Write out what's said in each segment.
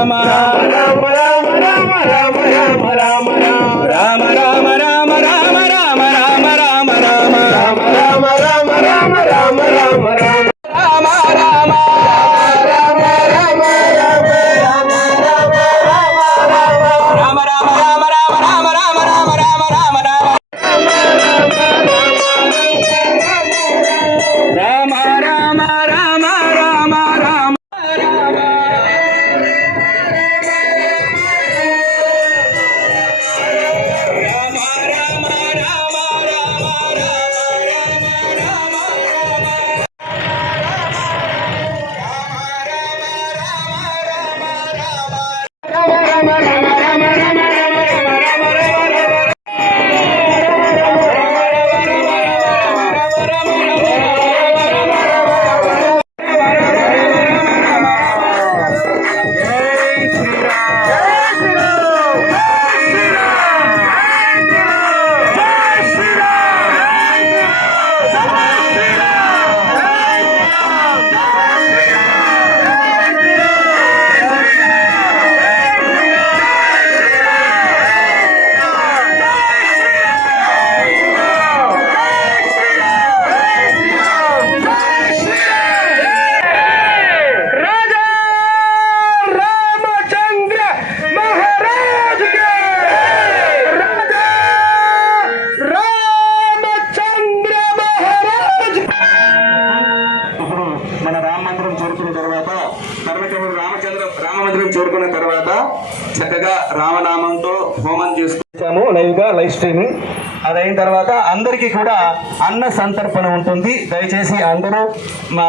Rama Rama Rama Rama Rama Yeah. కూడా చక్కగా రామనామంతో హోమం చేసుకుంటాము లైవ్గా లైవ్ స్ట్రీమింగ్. అదైన తర్వాత అందరికీ కూడా అన్న సంతర్పణ ఉంటుంది. దయచేసి అందరూ మా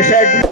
said